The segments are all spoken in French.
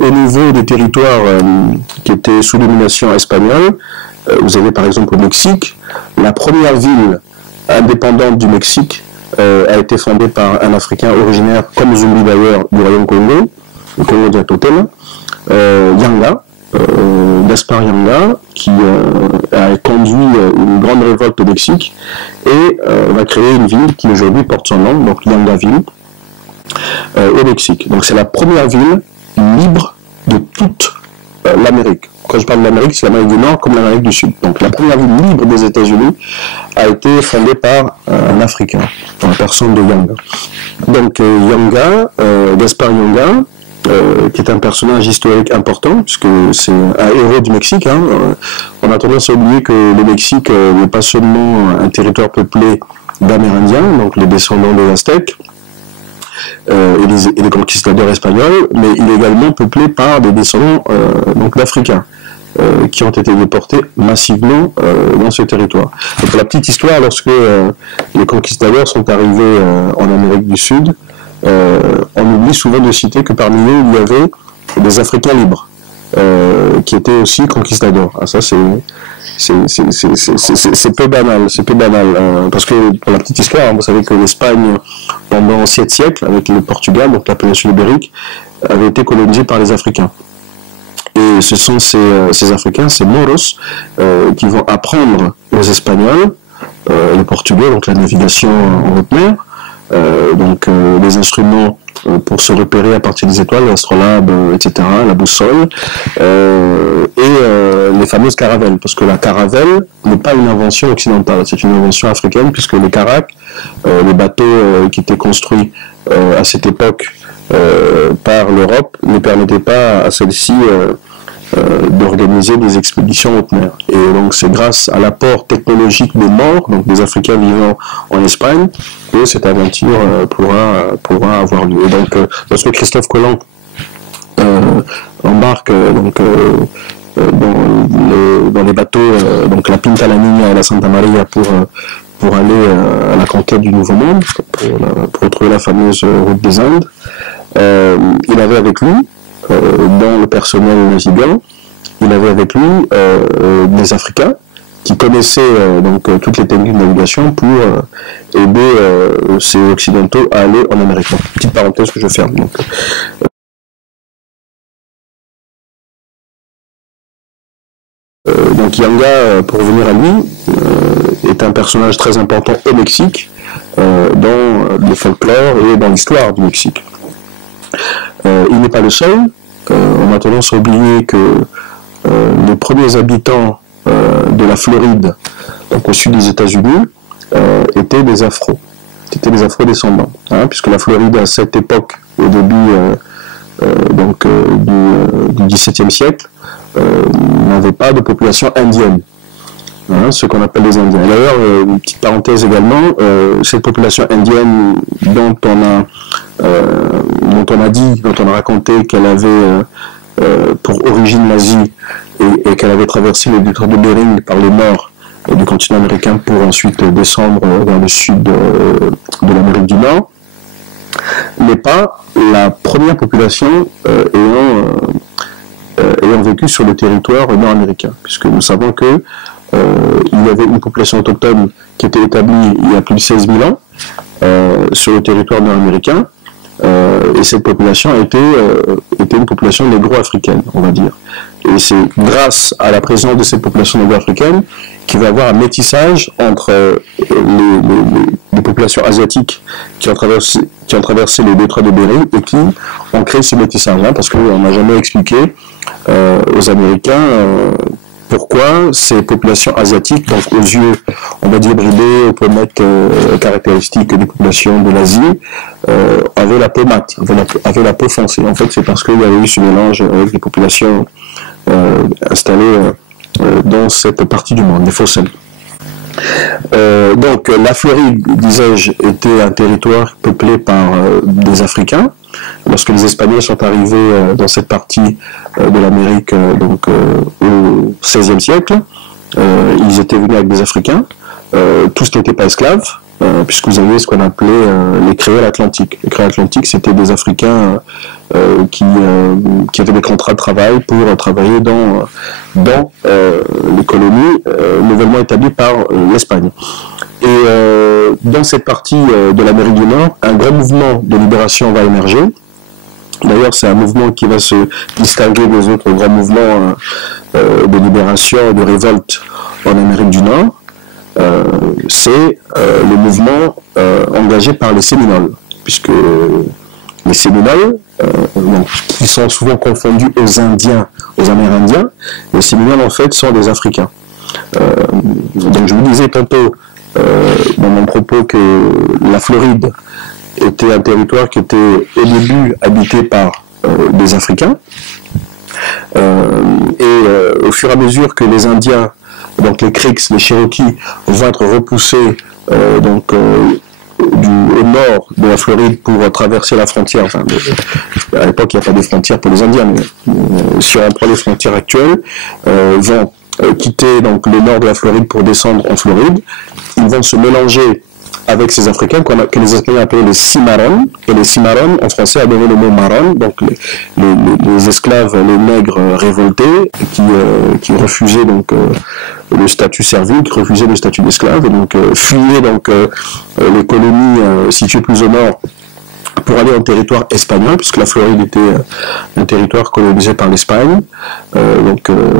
Au niveau des territoires qui étaient sous domination espagnole, vous avez par exemple au Mexique, la première ville indépendante du Mexique a été fondée par un Africain originaire, comme Zumbi d'ailleurs, du royaume Congo, le Congo d'Atotela, Yanga, Gaspard Yanga, qui a conduit une grande révolte au Mexique et va créer une ville qui aujourd'hui porte son nom, donc Yangaville, au Mexique. Donc c'est la première ville libre de toute l'Amérique. Quand je parle de l'Amérique, c'est l'Amérique du Nord comme l'Amérique du Sud. Donc la première ville libre des États-Unis a été fondée par un Africain, dans la personne de Yanga. Donc Yanga, Gaspard Yanga, qui est un personnage historique important, puisque c'est un héros du Mexique. On a tendance à oublier que le Mexique n'est pas seulement un territoire peuplé d'Amérindiens, donc les descendants des Aztèques, et les conquistadors espagnols, mais il est également peuplé par des descendants d'Africains qui ont été déportés massivement dans ce territoire. Donc, pour la petite histoire, lorsque les conquistadors sont arrivés en Amérique du Sud, on oublie souvent de citer que parmi eux, il y avait des Africains libres qui étaient aussi conquistadors. Ah, ça, c'est peu banal, parce que pour la petite histoire, vous savez que l'Espagne, pendant 7 siècles, avec le Portugal, donc la péninsule ibérique, avait été colonisée par les Africains. Et ce sont ces Africains, ces Moros, qui vont apprendre aux Espagnols, les Portugais, donc la navigation en haute mer, les instruments pour se repérer à partir des étoiles, l'astrolabe, etc., la boussole, les fameuses caravelles, parce que la caravelle n'est pas une invention occidentale, c'est une invention africaine, puisque les caracs, les bateaux qui étaient construits à cette époque par l'Europe, ne permettaient pas à celle-ci d'organiser des expéditions haute mer. Et donc c'est grâce à l'apport technologique des Maures, donc des Africains vivant en Espagne, que cette aventure pourra avoir lieu. Et donc lorsque Christophe Colomb embarque dans les bateaux, donc la Pinta, la Niña et la Santa Maria pour aller à la conquête du Nouveau Monde, pour retrouver la fameuse route des Indes, il avait avec lui, dans le personnel navigant, il avait avec lui des Africains qui connaissaient toutes les techniques de navigation pour aider ces Occidentaux à aller en Amérique. Donc, petite parenthèse que je ferme. Donc Yanga, pour revenir à lui, est un personnage très important au Mexique, dans le folklore et dans l'histoire du Mexique. Il n'est pas le seul. On a tendance à oublier que les premiers habitants de la Floride, donc au sud des États-Unis, étaient des Afro. C'était des Afro-descendants, puisque la Floride à cette époque, au début du XVIIe siècle, n'avait pas de population indienne, ce qu'on appelle les Indiens. D'ailleurs, une petite parenthèse également, cette population indienne dont on a raconté qu'elle avait pour origine l'Asie et qu'elle avait traversé le détroit de Bering par le nord du continent américain pour ensuite descendre vers le sud de l'Amérique du Nord, n'est pas la première population ayant vécu sur le territoire nord-américain, puisque nous savons que il y avait une population autochtone qui était établie il y a plus de 16 000 ans sur le territoire nord-américain, et cette population était une population négro-africaine, on va dire. Et c'est grâce à la présence de cette population négro-africaine qu'il va y avoir un métissage entre les populations asiatiques qui ont traversé le détroit de Bering et qui ont créé ce métissage-là, parce qu'on n'a jamais expliqué aux Américains pourquoi ces populations asiatiques, donc aux yeux, on va dire bridés, aux pommettes caractéristiques des populations de l'Asie, avaient la peau mate, avaient la peau foncée. En fait, c'est parce qu'il y avait eu ce mélange avec les populations installées dans cette partie du monde, les Phocéens. Donc la Floride, disais-je, était un territoire peuplé par des Africains. Lorsque les Espagnols sont arrivés dans cette partie de l'Amérique au XVIe siècle, ils étaient venus avec des Africains. Tous n'étaient pas esclaves, puisque vous aviez ce qu'on appelait les créoles atlantiques. Les créoles atlantiques, c'était des Africains qui avaient des contrats de travail pour travailler dans les colonies nouvellement établies par l'Espagne. Et dans cette partie de l'Amérique du Nord, un grand mouvement de libération va émerger. D'ailleurs, c'est un mouvement qui va se distinguer des autres grands mouvements de libération et de révolte en Amérique du Nord. C'est le mouvement engagé par les Séminoles, puisque les Séminoles, qui sont souvent confondus aux Indiens, aux Amérindiens, les Séminoles en fait sont des Africains. Donc je vous disais tantôt dans mon propos que la Floride était un territoire qui était au début habité par des Africains, et au fur et à mesure que les Indiens, donc les Creeks, les Cherokees, vont être repoussés au nord de la Floride pour traverser la frontière. Enfin, à l'époque, il n'y a pas de frontières pour les Indiens, mais si on prend les frontières actuelles, vont quitter donc le nord de la Floride pour descendre en Floride. Ils vont se mélanger avec ces Africains que les Espagnols appelaient les Cimarrones, et les Cimarrones en français a donné le mot marron, donc les esclaves, les nègres révoltés qui refusaient donc le statut servile, qui refusaient le statut d'esclave, et donc fuyaient donc les colonies situées plus au nord pour aller en territoire espagnol, puisque la Floride était un territoire colonisé par l'Espagne.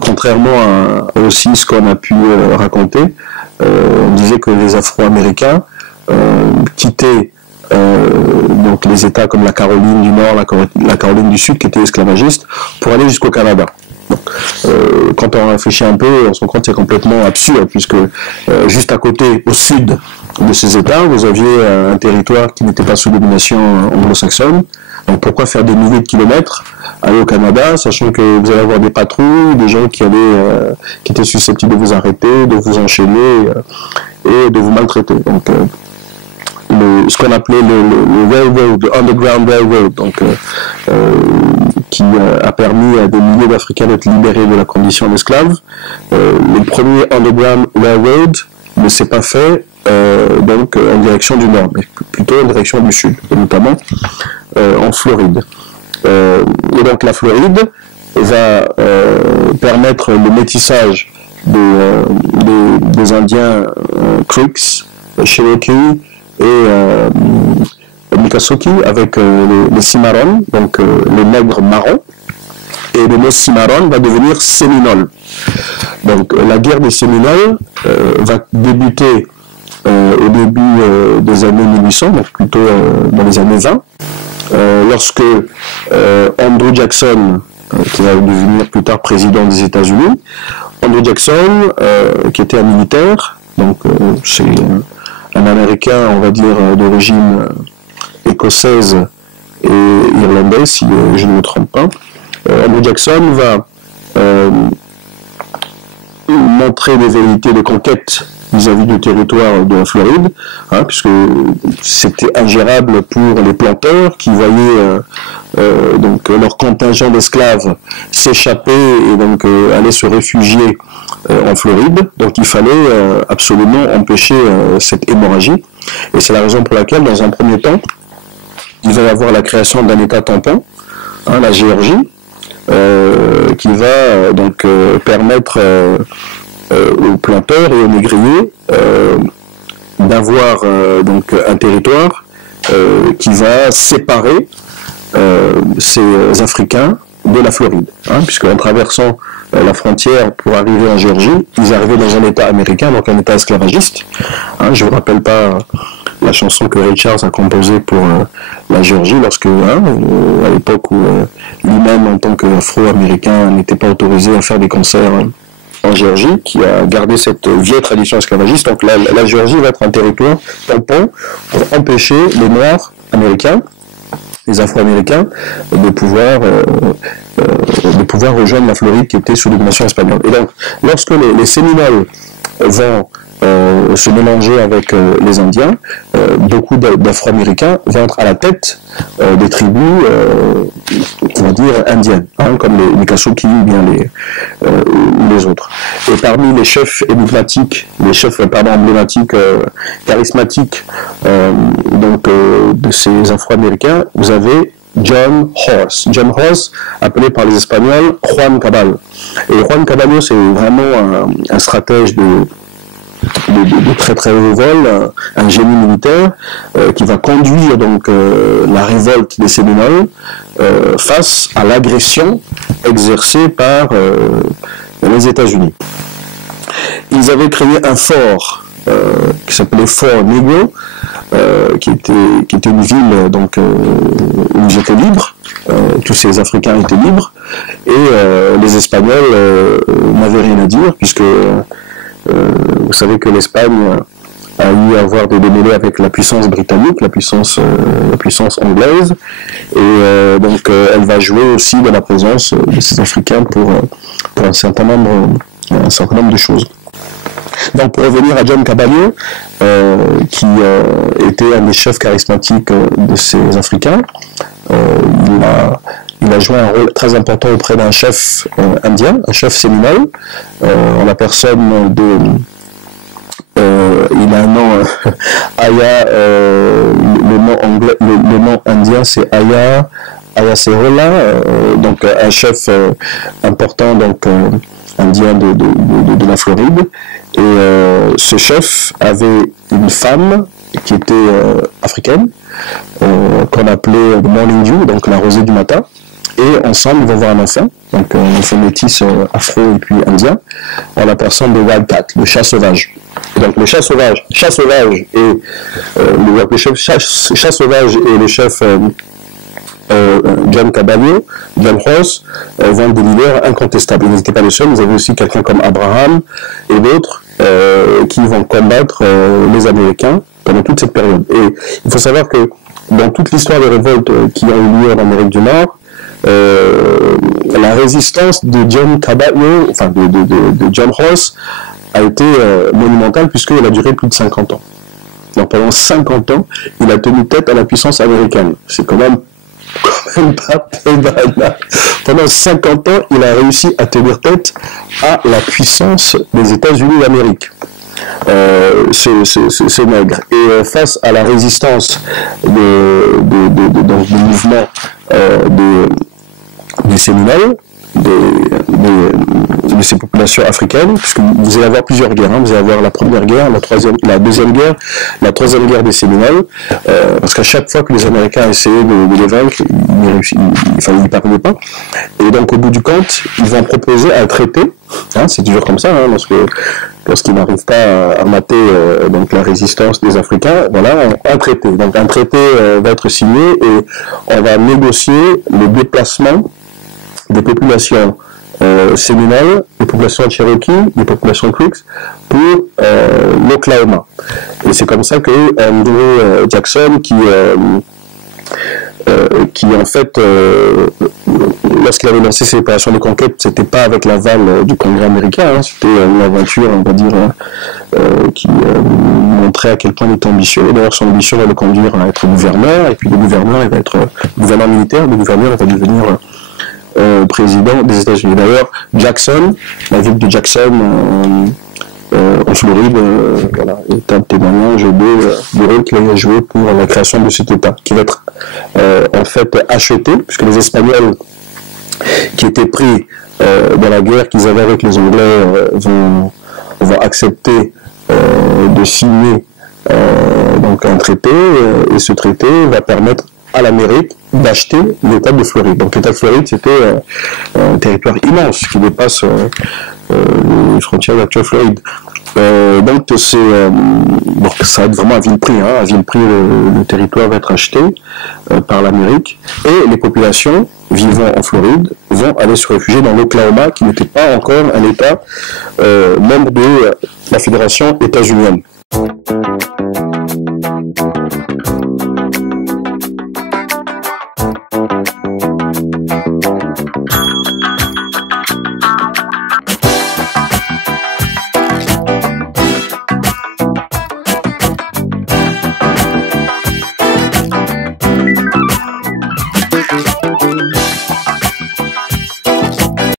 Contrairement à aussi ce qu'on a pu raconter, on disait que les Afro-Américains quittaient donc les États comme la Caroline du Nord, la Caroline du Sud, qui étaient esclavagistes, pour aller jusqu'au Canada. Donc, quand on réfléchit un peu, on se rend compte que c'est complètement absurde, puisque juste à côté, au sud de ces États, vous aviez un territoire qui n'était pas sous domination anglo-saxonne. Donc pourquoi faire des milliers de kilomètres, aller au Canada, sachant que vous allez avoir des patrouilles, des gens qui étaient susceptibles de vous arrêter, de vous enchaîner et de vous maltraiter. Donc ce qu'on appelait le railroad, le Underground Railroad, qui a permis à des milliers d'Africains d'être libérés de la condition d'esclaves. Le premier Underground Railroad ne s'est pas fait en direction du nord, mais plutôt en direction du sud, et notamment en Floride. Et donc la Floride va permettre le métissage des Indiens Creeks, Cherokee et Miccosukee avec les Cimarrones, donc les nègres marrons, et le mot Cimarron va devenir Séminole. Donc la guerre des Séminoles va débuter au début des années 1800, donc plutôt dans les années 20, lorsque Andrew Jackson, qui va devenir plus tard président des États-Unis, Andrew Jackson, qui était un militaire, donc c'est un Américain, on va dire, d'origine écossaise et irlandaise, si je ne me trompe pas. Andrew Jackson va montrer des velléités de conquête vis-à-vis du territoire de la Floride, puisque c'était ingérable pour les planteurs qui voyaient donc leur contingent d'esclaves s'échapper et donc aller se réfugier en Floride. Donc il fallait absolument empêcher cette hémorragie, et c'est la raison pour laquelle, dans un premier temps, il va y avoir la création d'un État tampon, la Géorgie, qui va donc permettre aux planteurs et aux négriers d'avoir donc un territoire qui va séparer ces Africains de la Floride, puisque en traversant la frontière pour arriver en Géorgie, ils arrivaient dans un État américain, donc un État esclavagiste. Je ne vous rappelle pas la chanson que Ray Charles a composée pour la Géorgie, lorsque, à l'époque où lui-même, en tant qu'Afro-Américain, n'était pas autorisé à faire des concerts en Géorgie, qui a gardé cette vieille tradition esclavagiste. Donc la Géorgie va être un territoire tampon pour empêcher les Noirs américains, les Afro-Américains, de pouvoir rejoindre la Floride qui était sous domination espagnole. Et donc, lorsque les Séminoles vont se mélanger avec les Indiens, beaucoup d'Afro-Américains vont être à la tête des tribus, on va dire, indiennes, hein, comme les Kasuki ou bien les autres. Et parmi les chefs énigmatiques, les chefs emblématiques, charismatiques de ces Afro-Américains, vous avez John Horse. John Horse, appelé par les Espagnols Juan Caballo. Et Juan Caballo, c'est vraiment un stratège de très très haut vol, un génie militaire qui va conduire donc la révolte des Séminoles face à l'agression exercée par les États-Unis. Ils avaient créé un fort qui s'appelait Fort Negro, qui était une ville donc où ils étaient libres, tous ces Africains étaient libres, et les Espagnols n'avaient rien à dire puisque vous savez que l'Espagne a eu à avoir des démêlés avec la puissance britannique, la puissance anglaise, et donc elle va jouer aussi de la présence de ces Africains pour un certain nombre de choses. Donc pour revenir à John Caballo, qui était un des chefs charismatiques de ces Africains, il a joué un rôle très important auprès d'un chef indien, un chef séminole, en la personne de... il a un nom, Aya, le nom indien c'est Aya Serola, donc un chef important donc indien de la Floride. Et ce chef avait une femme qui était africaine, qu'on appelait Morning Dew, donc la rosée du matin. Et ensemble, ils vont avoir un enfant, donc un enfant métis afro et puis indien, en la personne de Wildcat, le chat sauvage. Et donc le chat sauvage et le chef John Caballo, John Ross, vont des leaders incontestables. Ils n'étaient pas les seuls, vous avez aussi quelqu'un comme Abraham et d'autres qui vont combattre les Américains pendant toute cette période. Et il faut savoir que dans toute l'histoire des révoltes qui ont eu lieu en Amérique du Nord, la résistance de John Caballo, enfin de John Ross, a été monumentale puisqu'elle a duré plus de 50 ans. Donc pendant 50 ans, il a tenu tête à la puissance américaine. C'est quand même pas pédale. Pendant 50 ans, il a réussi à tenir tête à la puissance des États-Unis d'Amérique. Ce nègre. Et face à la résistance du mouvement des Séminoles, de ces populations africaines, puisque vous allez avoir plusieurs guerres, hein. Vous allez avoir la première guerre, la deuxième guerre, la troisième guerre des Séminoles, parce qu'à chaque fois que les Américains essayaient de les vaincre, ils n'y parvenaient pas. Et donc au bout du compte, ils vont proposer un traité, hein, c'est toujours comme ça, hein, lorsqu'ils n'arrivent pas à mater donc la résistance des Africains, voilà, un traité. Donc un traité va être signé et on va négocier le déplacement des populations séminoles, des populations Cherokee, des populations Creeks pour l'Oklahoma. Et c'est comme ça que Andrew Jackson, qui en fait, lorsqu'il avait lancé ses opérations de conquête, c'était pas avec l'aval du Congrès américain, hein, c'était une aventure, on va dire, qui montrait à quel point il était ambitieux. Et d'ailleurs, son ambition va le conduire à être gouverneur, et puis le gouverneur, il va être gouverneur militaire, le gouverneur, il va devenir président des États-Unis. D'ailleurs, Jackson, la ville de Jackson en Floride, voilà, est un témoignage du rôle qu'il a joué pour la création de cet État, qui va être en fait acheté, puisque les Espagnols qui étaient pris dans la guerre qu'ils avaient avec les Anglais vont accepter de signer donc un traité, et ce traité va permettre à l'Amérique d'acheter l'État de Floride. Donc l'État de Floride, c'était un territoire immense qui dépasse les frontières de l'actuelle Floride. Donc ça va être vraiment à vil prix. Hein. À vil prix, le territoire va être acheté par l'Amérique, et les populations vivant en Floride vont aller se réfugier dans l'Oklahoma, qui n'était pas encore un État membre de la Fédération états-unienne.